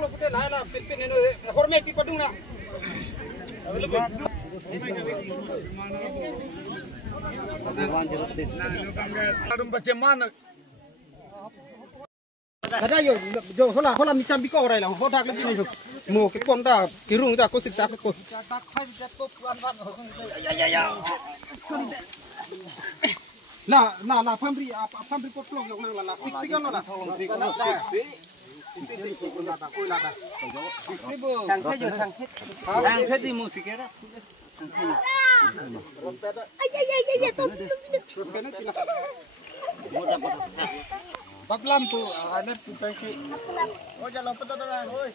lo putih lah pipin ini hormat di padung nak. Aduh macam mana? Kada yo hola mi chambi ko orai la ho dak lagi ni mo ke pon da kirung da ko siksa ko la pambri pot plong yo nang la sik pigon la Tangke di musik era. Baklam tu ada putaki. oh jalan petan oi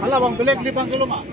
Alah bang belek di bang dulu mak.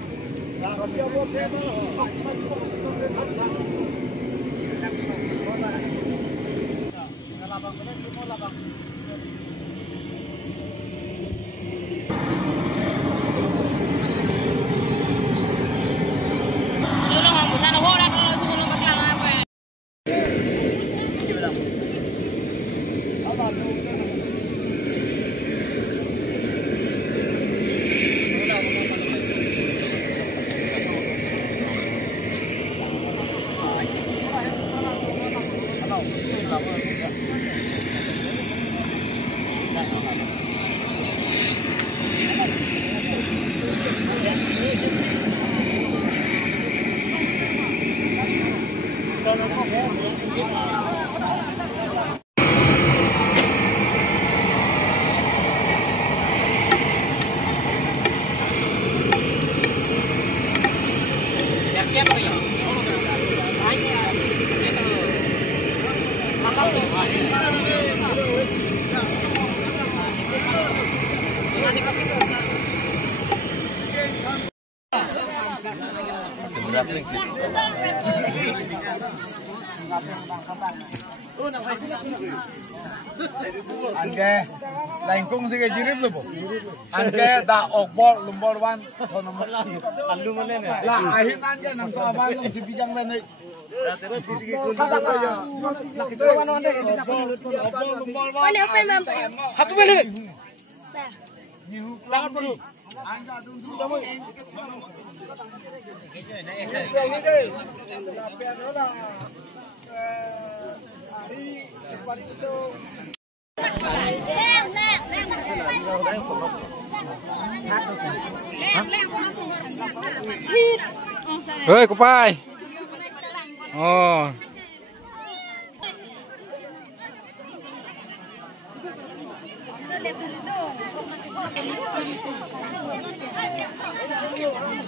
Angke lengkung sih jirip lu bu. Angke dah okbol lumbor wan. Alu mana ni? Lah akhir angke nang tu abang nang si bijang lene. hatu beli Tangan dulu. Ơi, có pai. Oh. Hãy subscribe cho kênh Ghiền Mì Gõ để không bỏ lỡ những video hấp dẫn.